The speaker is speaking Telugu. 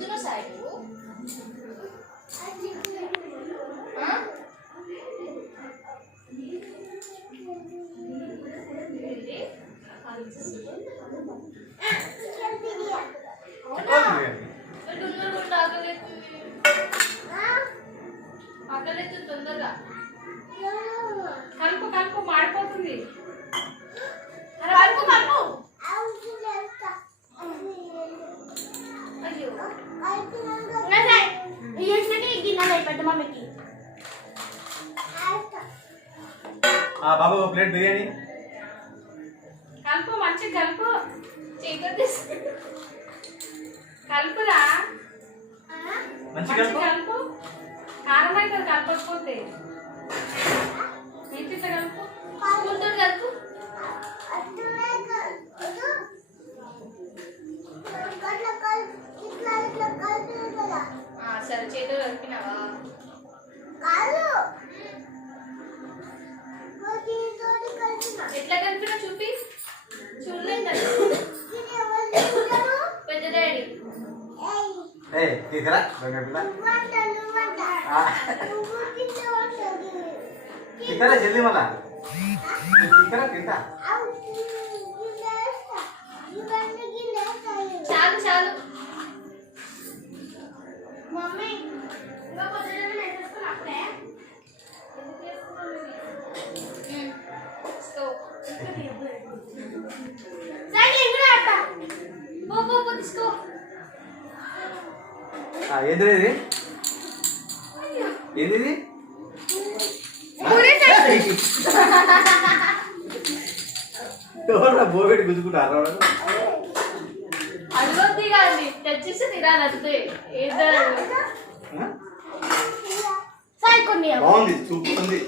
ఏమవుతున్నావు సాయి ఆకలి తొందరగా కలుపు కలుపు మాడిపోతుంది కలుపు కలుపు బాబు ఒక ప్లేట్ బిర్యానీ కలుపు మంచిగా కలుపు చీకటి తీసు కలుపురా మంచిగా కలుపు కారం అయితే కలపకపోతే నీటితో కలుపు స్పూన్తో కలుపు సరే చేతులు కలిపినావా ఎట్లా కలిపినా చూపి చూడలేదు పెద్ద డాడీ జల్దీ మళ్ళా తింటా చాలు చాలు ఏంటి ఇది ఏంది ఎవరు బోబెట్టి గుంజుకుంటారు అదిగొద్ది కాదు తెచ్చేసి తినాలి అంతే బాగుంది చూపుతుంది